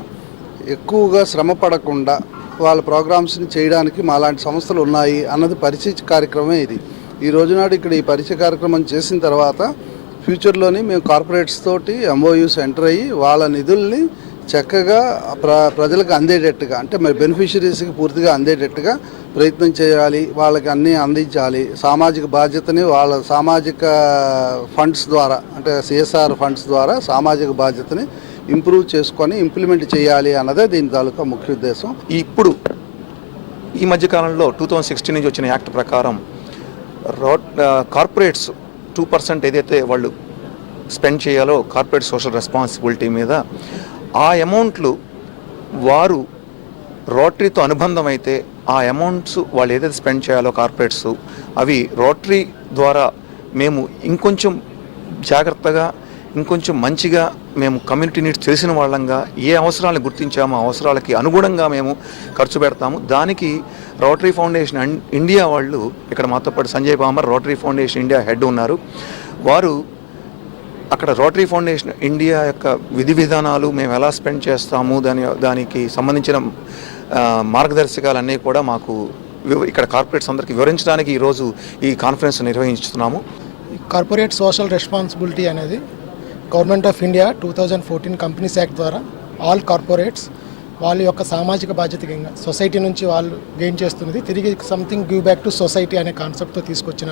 ఎక్కువగా శ్రమ పడకుండా వాళ్ళ ప్రోగ్రామ్స్ని చేయడానికి మాలాంటి సంస్థలు ఉన్నాయి అన్నది పరిచయ కార్యక్రమమే ఇది. ఈ రోజునాడు ఇక్కడ ఈ పరిచయ కార్యక్రమం చేసిన తర్వాత ఫ్యూచర్లోని మేము కార్పొరేట్స్ తోటి ఎంఓయూస్ ఎంటర్ అయ్యి వాళ్ళ నిధుల్ని చక్కగా ప్రజలకు అందేటట్టుగా, అంటే మరి బెనిఫిషరీస్కి పూర్తిగా అందేటట్టుగా ప్రయత్నం చేయాలి. వాళ్ళకి అన్నీ అందించాలి. సామాజిక బాధ్యతని వాళ్ళ సామాజిక ఫండ్స్ ద్వారా, అంటే సిఎస్ఆర్ ఫండ్స్ ద్వారా సామాజిక బాధ్యతని ఇంప్రూవ్ చేసుకొని ఇంప్లిమెంట్ చేయాలి అన్నదే దీని తాలూకా ముఖ్య ఉద్దేశం. ఇప్పుడు ఈ మధ్యకాలంలో 2016 నుంచి వచ్చిన యాక్ట్ ప్రకారం కార్పొరేట్స్ 2% ఏదైతే వాళ్ళు స్పెండ్ చేయాలో కార్పొరేట్ సోషల్ రెస్పాన్సిబిలిటీ మీద, ఆ అమౌంట్లు వారు రోటరీతో అనుబంధం అయితే ఆ అమౌంట్స్ వాళ్ళు ఏదైతే స్పెండ్ చేయాలో కార్పొరేట్స్ అవి రోటరీ ద్వారా మేము ఇంకొంచెం జాగ్రత్తగా, ఇంకొంచెం మంచిగా మేము కమ్యూనిటీ నీడ్స్ తెలిసిన వాళ్ళంగా ఏ అవసరాలను గుర్తించామో అవసరాలకి అనుగుణంగా మేము ఖర్చు పెడతాము. దానికి రోటరీ ఫౌండేషన్ ఇండియా వాళ్ళు, ఇక్కడ మాతో పాటు Sanjay Palmer Rotary Foundation India head ఉన్నారు, వారు అక్కడ రోటరీ ఫౌండేషన్ ఇండియా యొక్క విధి విధానాలు మేము ఎలా స్పెండ్ చేస్తాము దానికి సంబంధించిన మార్గదర్శకాలన్నీ కూడా మాకు ఇక్కడ కార్పొరేట్స్ అందరికీ వివరించడానికి ఈరోజు ఈ కాన్ఫరెన్స్ నిర్వహించుతున్నాము. కార్పొరేట్ సోషల్ రెస్పాన్సిబిలిటీ అనేది government of India 2014 companies act ద్వారా ఆల్ కార్పొరేట్స్ వాళ్ళ యొక్క సామాజిక బాధ్యతగా సొసైటీ నుంచి వాళ్ళు గెయిన్ చేస్తున్నది తిరిగి something give back to society అనే కాన్సెప్ట్తో తీసుకొచ్చిన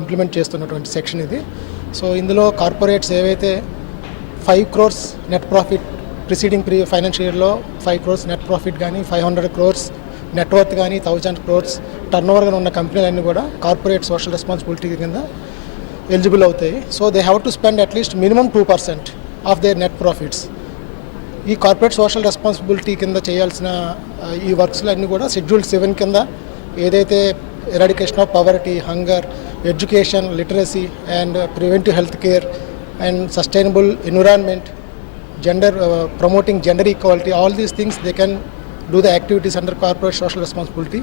ఇంప్లిమెంట్ చేస్తున్నటువంటి సెక్షన్ ఇది. సో ఇందులో కార్పొరేట్స్ ఏవైతే 5 crores net profit preceding financial ఇయర్లో 5 crores నెట్ ప్రాఫిట్ కానీ 500 crores నెట్వర్త్ కానీ 1000 crores టర్న్ ఓవర్గా ఉన్న కంపెనీలన్నీ కూడా కార్పొరేట్ సోషల్ రెస్పాన్సిబిలిటీ కింద ఎలిజిబుల్ అవుతాయి. So they have to spend at least minimum 2% of their net profits. ఈ కార్పొరేట్ సోషల్ రెస్పాన్సిబిలిటీ కింద చేయాల్సిన ఈ వర్క్స్లు అన్నీ కూడా షెడ్యూల్ 7 కింద ఏదైతే eradication of poverty, hunger, education, literacy and preventive health care and sustainable environment, gender, promoting gender equality, all these things they can do the activities under corporate social responsibility.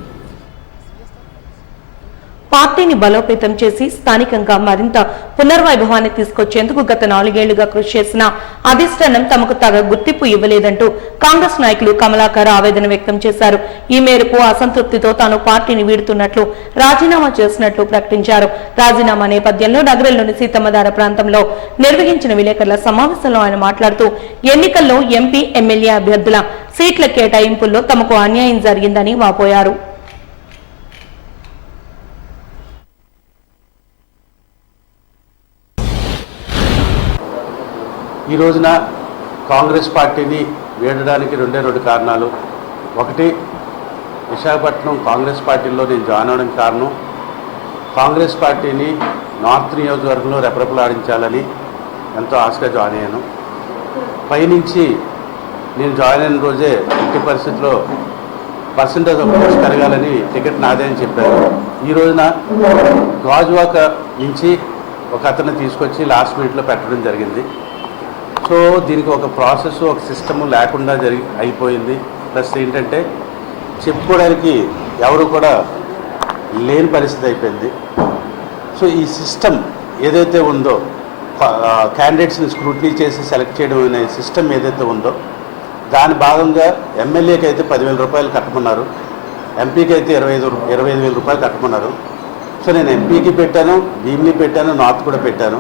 పార్టీని బలోపేతం చేసి స్థానికంగా మరింత పునర్వైభవాన్ని తీసుకొచ్చేందుకు గత 4 ఏళ్లుగా కృషి చేసిన అధిష్టానం తమకు తగ గుర్తింపు ఇవ్వలేదంటూ కాంగ్రెస్ నాయకులు కమలాకర్ ఆవేదన వ్యక్తం చేశారు. ఈ మేరకు అసంతృప్తితో తాను పార్టీని వీడుతున్నట్లు రాజీనామా చేసినట్లు ప్రకటించారు. రాజీనామా నేపథ్యంలో నగరంలోని సీతమ్మధార ప్రాంతంలో నిర్వహించిన విలేకరుల సమావేశంలో ఆయన మాట్లాడుతూ ఎన్నికల్లో ఎంపీ, ఎమ్మెల్యే అభ్యర్థుల సీట్ల కేటాయింపుల్లో తమకు అన్యాయం జరిగిందని వాపోయారు. ఈ రోజున కాంగ్రెస్ పార్టీని వీడడానికి రెండు కారణాలు. ఒకటి, విశాఖపట్నం కాంగ్రెస్ పార్టీలో నేను జాయిన్ అవ్వడానికి కారణం కాంగ్రెస్ పార్టీని నార్త్ నియోజకవర్గంలో రెపరెపలాడించాలని ఎంతో ఆశగా జాయిన్ అయ్యాను. పైనుంచి నేను జాయిన్ అయిన రోజే 50% పర్సెంటేజ్ ఆఫ్ ఓట్స్ పెరగాలని టికెట్ నాదే అని చెప్పారు. ఈ రోజున గాజువాక నుంచి ఒక అతను తీసుకొచ్చి లాస్ట్ మినిట్లో పెట్టడం జరిగింది. సో దీనికి ఒక ప్రాసెస్, ఒక సిస్టము లేకుండా అయిపోయింది. ప్లస్ ఏంటంటే చెప్పుకోవడానికి ఎవరు కూడా లేని పరిస్థితి అయిపోయింది. సో ఈ సిస్టమ్ ఏదైతే ఉందో క్యాండిడేట్స్ని స్క్రూటినీ చేసి సెలెక్ట్ చేయడం అనే సిస్టమ్ ఏదైతే ఉందో దాని భాగంగా ఎమ్మెల్యేకి అయితే 10,000 రూపాయలు కట్టమన్నారు, ఎంపీకి అయితే 25,000 రూపాయలు కట్టమన్నారు. సో నేను ఎంపీకి పెట్టాను, భీమ్లీ పెట్టాను, నార్త్ కూడా పెట్టాను.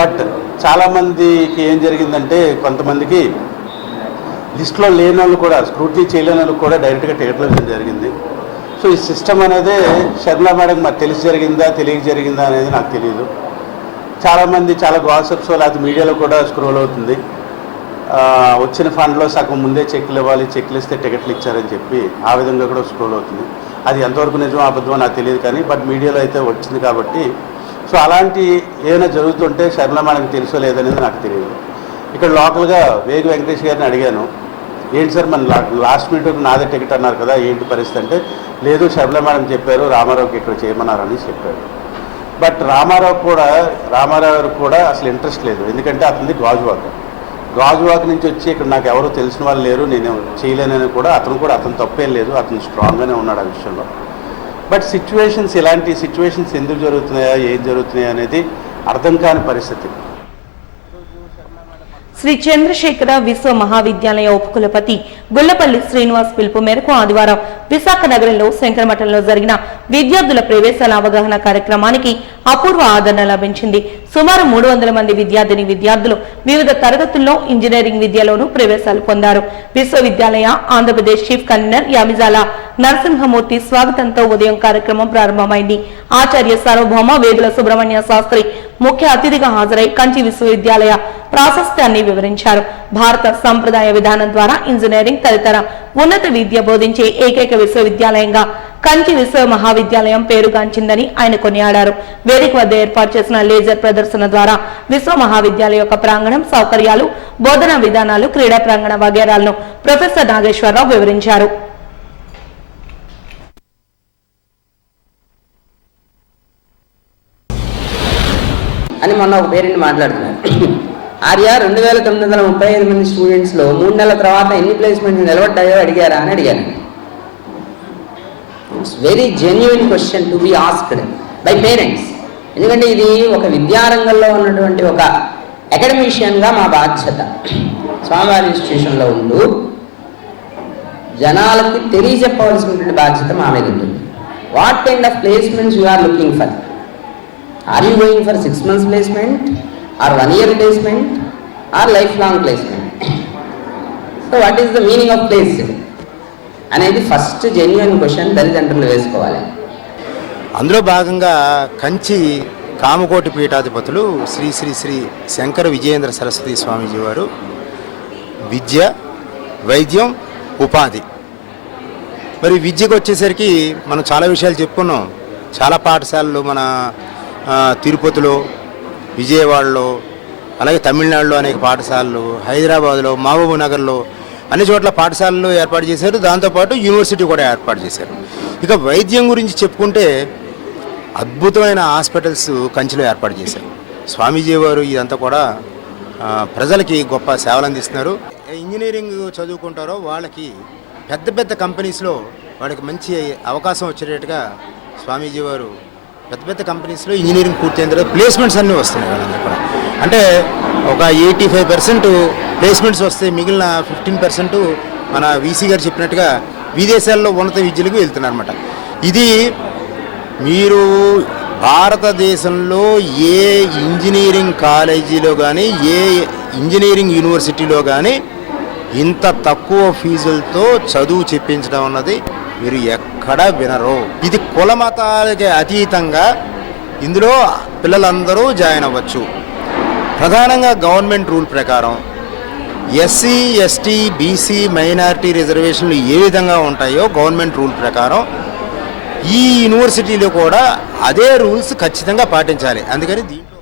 బట్ చాలామందికి ఏం జరిగిందంటే కొంతమందికి లిస్ట్లో లేని వాళ్ళు కూడా, స్క్రూటినీ చేయలేని వాళ్ళకి కూడా డైరెక్ట్గా టికెట్లు ఇవ్వడం జరిగింది. సో ఈ సిస్టమ్ అనేది షర్మిలా మేడం మరి తెలిసి జరిగిందా తెలియక జరిగిందా అనేది నాకు తెలియదు. చాలామంది చాలా గాసిప్స్ లేకపోతే మీడియాలో కూడా స్క్రోల్ అవుతుంది, వచ్చిన ఫండ్లో సగం ముందే చెక్లు ఇవ్వాలి, చెక్లు ఇస్తే టికెట్లు ఇచ్చారని చెప్పి ఆ విధంగా కూడా స్క్రోల్ అవుతుంది. అది ఎంతవరకు నిజమో అబద్ధమో నాకు తెలియదు కానీ బట్ మీడియాలో అయితే వచ్చింది కాబట్టి సో అలాంటి ఏమైనా జరుగుతుంటే షర్మిలా మేడంకి తెలుసో లేదనేది నాకు తెలియదు. ఇక్కడ లోకల్గా వేగి వెంకటేష్ గారిని అడిగాను, ఏంటి సార్ మన లాస్ట్ మీటర్ నాదే టికెట్ అన్నారు కదా ఏంటి పరిస్థితి అంటే, లేదు షర్మిలా మేడం చెప్పారు రామారావుకి ఇక్కడ చేయమన్నారని చెప్పారు. బట్ రామారావు కూడా అసలు ఇంట్రెస్ట్ లేదు, ఎందుకంటే అతనిది గాజువాక నుంచి వచ్చి ఇక్కడ నాకు ఎవరు తెలిసిన వాళ్ళు లేరు, నేను చేయలేనని కూడా అతను తప్పేం లేదు, అతను స్ట్రాంగ్గానే ఉన్నాడు ఆ విషయంలో. బట్ సిచ్యువేషన్స్ ఇలాంటి సిచ్యువేషన్స్ ఎందుకు జరుగుతున్నాయా ఏం జరుగుతున్నాయా అనేది అర్థం కాని పరిస్థితి. శ్రీ చంద్రశేఖర విశ్వ మహావిద్యాలయ ఉపకులపతి గుల్లపల్లి శ్రీనివాస్ పిలుపు మేరకు ఆదివారం విశాఖ నగరంలో శంకరమఠంలో జరిగిన విద్యార్థుల ప్రవేశాల అవగాహన కార్యక్రమానికి అపూర్వ ఆదరణ లభించింది. సుమారు 300 మంది విద్యార్థులు వివిధ తరగతుల్లో ఇంజనీరింగ్ విద్యలోనూ ప్రవేశాలు పొందారు. విశ్వవిద్యాలయ ఆంధ్రప్రదేశ్ చీఫ్ కన్వీనర్ యామిజాల నరసింహమూర్తి స్వాగతంతో ఉదయం కార్యక్రమం ప్రారంభమైంది. ఆచార్య సార్వభౌమ వేదుల సుబ్రహ్మణ్య శాస్త్రి ముఖ్య అతిథిగా హాజరై కంచి విశ్వవిద్యాలయ ప్రాశస్త్యాన్ని వివరించారు. భారత సంప్రదాయ విధానం ద్వారా ఇంజనీరింగ్ తదితర ఉన్నత విద్య బోధించే ఏకైక విశ్వవిద్యాలయంగా కంచి విశ్వ మహావిద్యాలయం పేరుగాంచిందని ఆయన కొనియాడారు. వేదిక వద్ద ఏర్పాటు చేసిన లేజర్ ప్రదర్శన ద్వారా విశ్వ మహావిద్యాలయం యొక్క ప్రాంగణం, సౌకర్యాలు, బోధనా విధానాలు, క్రీడా ప్రాంగణ వగేరాలను ప్రొఫెసర్ నాగేశ్వరరావు వివరించారు. అని మొన్న ఒక పేరెంట్ మాట్లాడుతున్నారు, ఆర్య 2,935 మంది స్టూడెంట్స్లో 3 నెలల తర్వాత ఎన్ని ప్లేస్మెంట్స్ నిలబడ్డాయో అడిగారా అని అడిగాను. It's very genuine question to be asked by parents. ఎందుకంటే ఇది ఒక విద్యారంగంలో ఉన్నటువంటి ఒక అకాడమిషియన్గా మా బాధ్యత. స్వామివారి ఇన్స్టిట్యూషన్లో ఉంటూ జనాలకి తెలియజెప్పవలసినటువంటి బాధ్యత మా మీద ఉంటుంది. What kind of placements you are looking for? Are you going for 6 months placement or 1 year placement or lifelong placement? So what is the meaning of place అనేది ఫస్ట్ జెన్యున్ క్వశ్చన్ తల్లిదండ్రులు వేసుకోవాలి. అందులో భాగంగా కంచి కామకోటి పీఠాధిపతులు శ్రీ శ్రీ శ్రీ శంకర విజయేంద్ర సరస్వతి స్వామీజీ వారు విద్య, వైద్యం, ఉపాధి. మరి విద్యకు వచ్చేసరికి మనం చాలా విషయాలు చెప్పుకున్నాం. చాలా పాఠశాలలు మన తిరుపతిలో, విజయవాడలో, అలాగే తమిళనాడులో అనేక పాఠశాలలు, హైదరాబాద్లో, మహబూబ్ నగర్లో అన్ని చోట్ల పాఠశాలలు ఏర్పాటు చేశారు. దాంతోపాటు యూనివర్సిటీ కూడా ఏర్పాటు చేశారు. ఇక వైద్యం గురించి చెప్పుకుంటే అద్భుతమైన హాస్పిటల్స్ కంచిలో ఏర్పాటు చేశారు. స్వామీజీ వారు ఇదంతా కూడా ప్రజలకి గొప్ప సేవలు అందిస్తున్నారు. ఇంజనీరింగ్ చదువుకుంటారో వాళ్ళకి పెద్ద పెద్ద కంపెనీస్లో వాళ్ళకి మంచి అవకాశం వచ్చేటట్టుగా స్వామీజీ వారు పెద్ద పెద్ద కంపెనీస్లో ఇంజనీరింగ్ పూర్తయిన తర్వాత ప్లేస్మెంట్స్ అన్నీ వస్తున్నాయి వాళ్ళందరూ కూడా. అంటే ఒక 85% ప్లేస్మెంట్స్ వస్తే మిగిలిన 15% మన వీసీ గారు చెప్పినట్టుగా విదేశాల్లో ఉన్నత విద్యలకు వెళ్తున్నారన్నమాట. ఇది మీరు భారతదేశంలో ఏ ఇంజనీరింగ్ కాలేజీలో కానీ ఏ ఇంజనీరింగ్ యూనివర్సిటీలో కానీ ఇంత తక్కువ ఫీజులతో చదువు చెప్పించడం అన్నది మీరు ఎక్కడా వినరు. ఇది కుల మతాలకి అతీతంగా ఇందులో పిల్లలందరూ జాయిన్ అవ్వచ్చు. ప్రధానంగా గవర్నమెంట్ రూల్ ప్రకారం ఎస్సీ, ఎస్టీ, బీసీ, మైనారిటీ రిజర్వేషన్లు ఏ విధంగా ఉంటాయో గవర్నమెంట్ రూల్ ప్రకారం ఈ యూనివర్సిటీలో కూడా అదే రూల్స్ ఖచ్చితంగా పాటించాలి. అందుకని దీంట్లో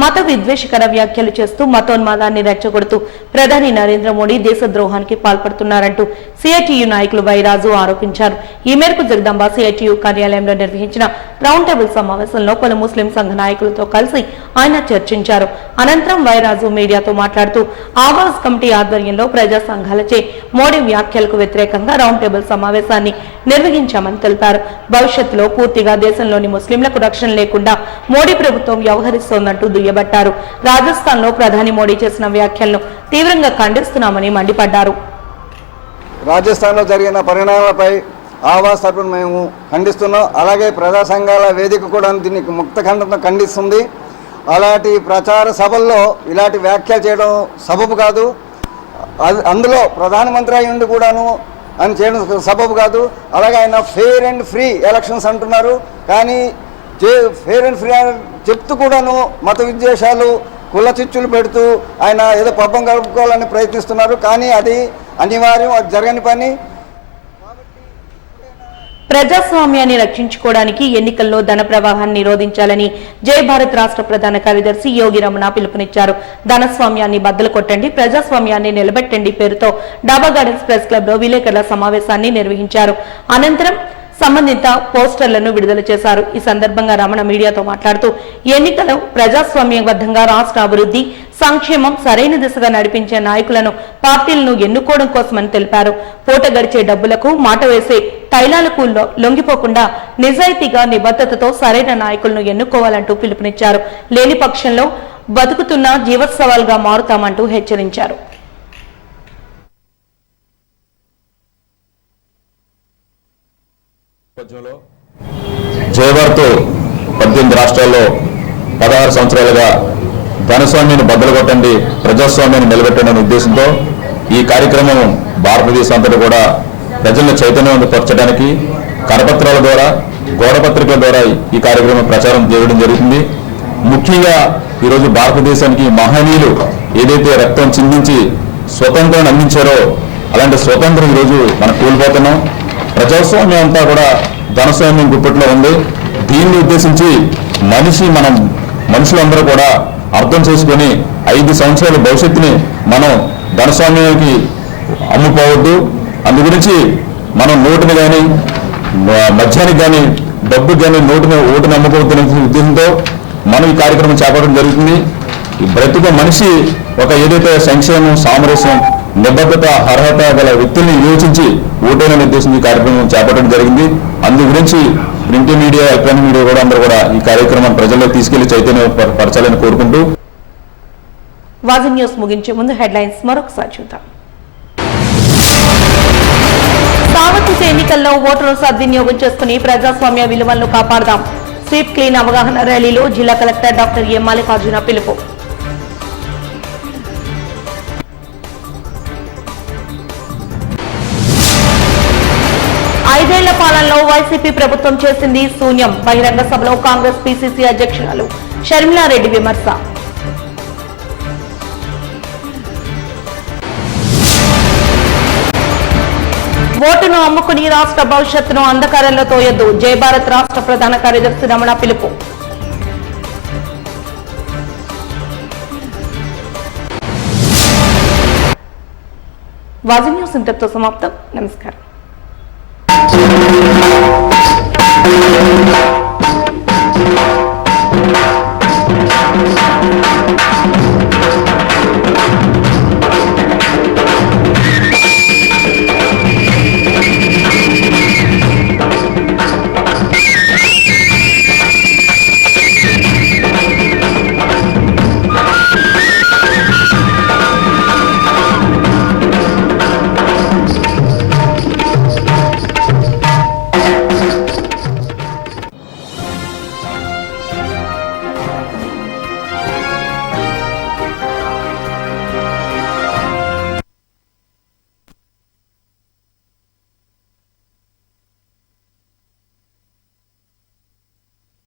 మత విద్వేషకర వ్యాఖ్యలు చేస్తూ మతోన్మాదాన్ని రెచ్చగొడుతూ ప్రధాని నరేంద్ర మోడీ దేశద్రోహానికి పాల్పడుతున్నారంటూ సిఐటియు నాయకులు వైరాజు ఆరోపించారు. ఈ మేరకు జగదాంబ సిఐటియు కార్యాలయంలో నిర్వహించిన రౌండ్ టేబుల్ సమావేశంలో పలు ముస్లిం సంఘ నాయకులతో కలిసి ఆయన చర్చించారు. అనంతరం వైరాజు మీడియాతో మాట్లాడుతూ ఆవాజ్ కమిటీ ఆధ్వర్యంలో ప్రజా సంఘాలచే మోడీ వ్యాఖ్యలకు వ్యతిరేకంగా రౌండ్ టేబుల్ సమావేశాన్ని నిర్వహించామని తెలిపారు. భవిష్యత్తులో పూర్తిగా దేశంలోని ముస్లింలకు రక్షణ లేకుండా మోడీ ప్రభుత్వం వ్యవహరిస్తోందంటూ దుయ్యబట్టారు. రాజస్థాన్ లో ప్రధాని మోడీ చేసిన వ్యాఖ్యలను తీవ్రంగా ఖండిస్తున్నామని మండిపడ్డారు. రాజస్థాన్ లో జరిగిన పరిణామాలపై ఆవాజ్ తరపున మేము ఖండిస్తున్నాం. అలాగే ప్రజా సంఘాల వేదిక కూడా దీనికి ముక్త ఖండంతో ఖండిస్తుంది. అలాంటి ప్రచార సభల్లో ఇలాంటి వ్యాఖ్యలు చేయడం సబబు కాదు. అందులో ప్రధానమంత్రి అయి ఉండి కూడాను అని చేయడం సబబు కాదు. అలాగే ఆయన ఫెయిర్ అండ్ ఫ్రీ ఎలక్షన్స్ అంటున్నారు, కానీ ఫెయిర్ అండ్ ఫ్రీ చెప్తూ కూడాను మత విద్వేషాలు కుల చిచ్చులు పెడుతూ ఆయన ఏదో పబ్బం గడుపుకోవాలని ప్రయత్నిస్తున్నారు. కానీ అది అనివార్యం, అది జరగని పని. ప్రజాస్వామ్యాన్ని రక్షించుకోవడానికి ఎన్నికల్లో ధన ప్రవాహాన్ని నిరోధించాలని జై భారత్ రాష్ట్ర ప్రధాన కార్యదర్శి యోగి రమణ పిలుపునిచ్చారు. ధనస్వామ్యాన్ని బద్దలు కొట్టండి, ప్రజాస్వామ్యాన్ని నిలబెట్టండి పేరుతో డాబా గార్డెన్స్ ప్రెస్ క్లబ్ లో విలేకరుల సమావేశాన్ని నిర్వహించారు. అనంతరం సంబంధిత పోస్టర్లను విడుదల చేశారు. ఈ సందర్భంగా రమణ మీడియాతో మాట్లాడుతూ ఎన్నికలు ప్రజాస్వామ్యబద్ధంగా రాష్ట్ర అభివృద్ధి సంక్షేమం సరైన దిశగా నడిపించే నాయకులను పార్టీలను ఎన్నుకోవడం కోసమని తెలిపారు. పూట గడిచే డబ్బులకు మాట వేసే తైలాలకు లొంగిపోకుండా నిజాయితీగా నిబద్ధతతో సరైన నాయకులను ఎన్నుకోవాలంటూ పిలుపునిచ్చారు. లేని పక్షంలో బతుకుతున్న జీవోత్సవాలుగా మారుతామంటూ హెచ్చరించారు. జై భారత్ 18 రాష్ట్రాల్లో 16 సంవత్సరాలుగా ధనస్వామ్యాన్ని బద్దలు కొట్టండి, ప్రజాస్వామ్యాన్ని నిలబెట్టండి అనే ఉద్దేశంతో ఈ కార్యక్రమం భారతదేశం అంతటా కూడా ప్రజలను చైతన్యవంతపరచడానికి కరపత్రాల ద్వారా, గోడపత్రికల ద్వారా ఈ కార్యక్రమం ప్రచారం చేయడం జరుగుతుంది. ముఖ్యంగా ఈరోజు భారతదేశానికి మహనీయులు ఏదైతే రక్తం చిందించి స్వతంత్రాన్ని అందించారో అలాంటి స్వతంత్రం ఈరోజు మనం కోల్పోతున్నాం. ప్రజాస్వామ్యం అంతా కూడా ధనస్వామ్యం గుప్పట్లో ఉంది. దీన్ని ఉద్దేశించి మనుషులందరూ కూడా అర్థం చేసుకొని 5 సంవత్సరాల భవిష్యత్తుని మనం ధనస్వామ్యానికి అమ్ముకోవద్దు. అందు గురించి మనం నోటుని కానీ మద్యానికి కానీ డబ్బుకి కానీ ఓటుని అమ్ముకోవద్దనే ఉద్దేశంతో మనం ఈ కార్యక్రమం చేపట్టడం జరుగుతుంది. ప్రతి మనిషి ఒక ఏదైతే సంక్షేమం, సామరస్యం, నిబద్ధత, అర్హత గల వ్యక్తుల్ని యోచించి ఓటైన ఉద్దేశం ఈ కార్యక్రమం చేపట్టడం జరిగింది. అందు గురించి ప్రింట్ మీడియా, ఎలక్ట్రానిక్ మీడియా కూడా అందరూ కూడా ఈ కార్యక్రమాన్ని ప్రజల్లోకి తీసుకెళ్లి చైతన్యపరచాలని కోరుకుంటూ వాజీ న్యూస్ ముగించే ముందు హెడ్లైన్స్ మరొకసారి చూద్దాం. సార్వత్రిక ఎన్నికల్లో ఓటును సద్వినియోగం చేసుకుని ప్రజాస్వామ్య విలువలను కాపాడదాం. స్వీప్ క్లీన్ అవగాహన ర్యాలీలో జిల్లా కలెక్టర్ డాక్టర్ ఎం మల్లికార్జున పిలుపు. ఐదేళ్ల పాలనలో వైసీపీ ప్రభుత్వం చేసింది శూన్యం. బహిరంగ సభలో కాంగ్రెస్ పిసిసి అధ్యక్షురాలు షర్మిలారెడ్డి విమర్శ. ఓటును అమ్ముకుని రాష్ట్ర భవిష్యత్తును అంధకారంలో తోయొద్దు. జై భారత్ రాష్ట్ర ప్రధాన కార్యదర్శి రమణ పిలుపు. వాజీ న్యూస్ ఇంతటితో సమాప్తం. నమస్కారం.